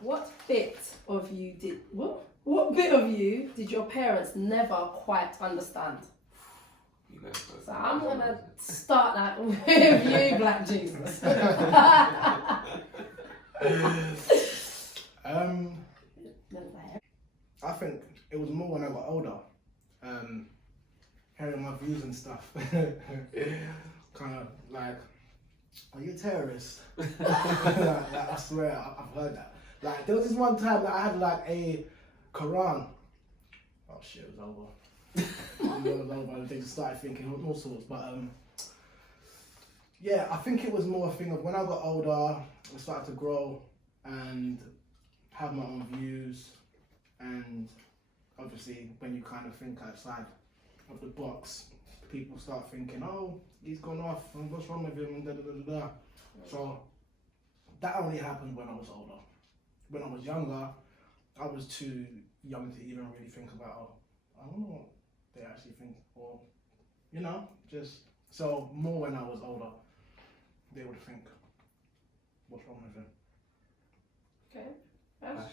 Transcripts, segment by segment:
What bit of you did your parents never quite understand? You go first. So I'm gonna start that with you, Black Jesus. I think it was more when I got older. Hearing my views and stuff. Kind of like, are you a terrorist? like, I swear, I've heard that. Like, there was this one time that I had like a Quran. Oh shit, it was over. It was over, and they just started thinking all sorts. But yeah, I think it was more a thing of when I got older, I started to grow and have my own views. And obviously, when you kind of think outside of the box, people start thinking, oh, he's gone off, and what's wrong with him, and da da da da. So that only happened when I was older. When I was younger, I was too young to even really think about, oh, I don't know what they actually think, or, you know, just, so more when I was older, they would think, what's wrong with him? Okay. Ash?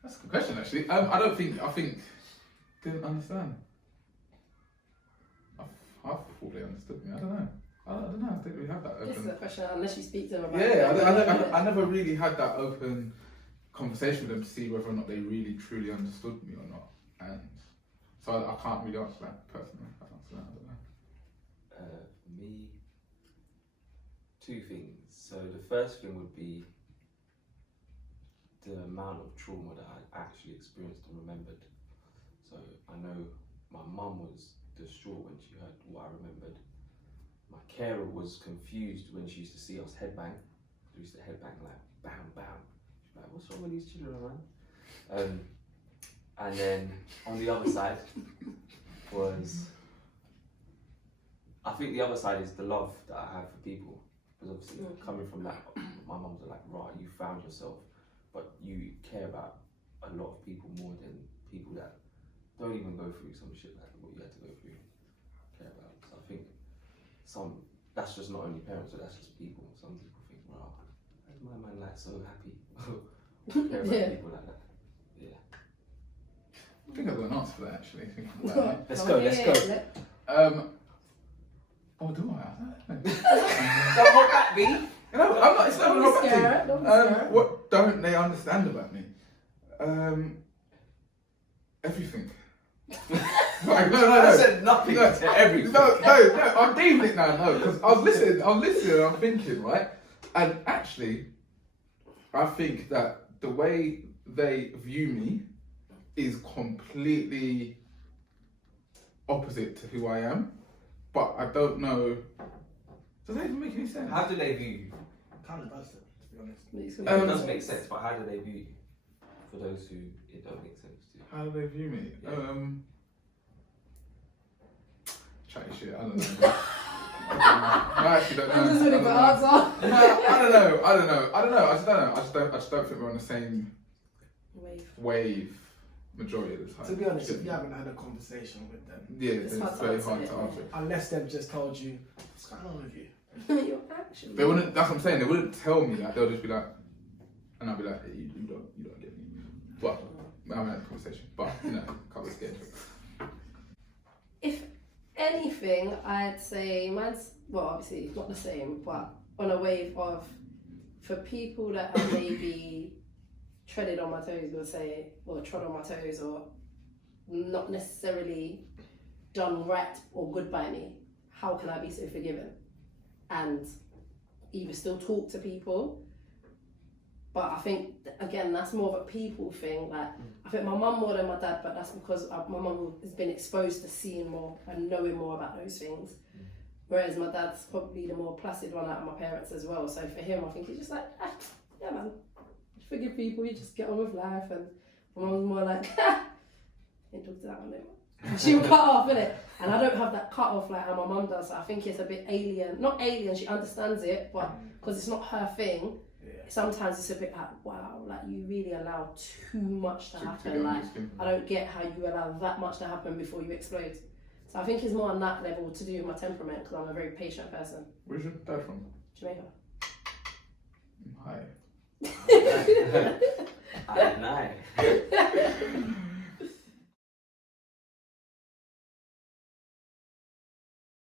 That's a good question, actually. I think didn't understand. I thought they understood me. I don't know. I didn't really have that open. This is a question unless you speak to them about it. I never really had that open conversation with them to see whether or not they really truly understood me or not. And so I can't really answer that personally. I don't know. Me, two things. So the first thing would be the amount of trauma that I actually experienced and remembered. So I know my mum was distraught when she heard what I remembered. My carer was confused when she used to see us headbang. We used to headbang like bam, bam. She's like, what's wrong with these children, man? And then on the other side was, I think the other side is the love that I have for people. Because obviously coming from that, my mum's like, right, you found yourself, but you care about a lot of people more than people that don't even go through some shit like what you had to go through, care about. So I think that's just not only parents, but that's just people. Some people think, wow, why is my man like so happy? Care about people like that. Yeah. I think I've got an answer for that, actually. Let's go. Oh, do I? I don't know. Don't hold back, B. No, I'm not. It's not Don't be scared. Don't be scared. What don't they understand about me? Everything. Like, no. I said nothing to everything. No, I'm deeming it now, no, because I was listening, I'm thinking, right? And actually, I think that the way they view me is completely opposite to who I am, but I don't know. Does that even make any sense? How do they view you? Kind of does, to be honest. It does make sense, but how do they view you? For those who it don't make sense to. How do they view me? Yeah. Chatty shit, I don't know. I actually don't know. I'm just waiting for answer. No, I don't know. I just don't think we're on the same wave majority of the time. To be honest, if you haven't had a conversation with them, yeah, it's very hard to answer. Unless they've just told you, what's going on with you? You're actually. They wouldn't. That's what I'm saying. They wouldn't tell me that. They'll just be like, and I'll be like, hey, you don't get me. But I haven't had a conversation. But can't be scared. If anything, I'd say mine's, well, obviously not the same, but on a wave of, for people that have maybe treaded on my toes, we'll say, or trod on my toes, or not necessarily done right or good by me, how can I be so forgiven? And either still talk to people. But I think, again, that's more of a people thing. Like, I think my mum more than my dad, but that's because my mum has been exposed to seeing more and knowing more about those things. Whereas my dad's probably the more placid one out of my parents as well. So for him, I think he's just like, yeah, man, you forgive people, you just get on with life. And my mum's more like, ain't talk to that one no more. She'll cut off, innit? And I don't have that cut off like how my mum does. So I think it's a bit alien. Not alien, she understands it, but because it's not her thing. Sometimes it's a bit like, wow, like you really allow too much to happen. Like, I don't get how you allow that much to happen before you explode. So I think it's more on that level to do with my temperament, because I'm a very patient person. Where's your dad from? Jamaica. Hi. At night.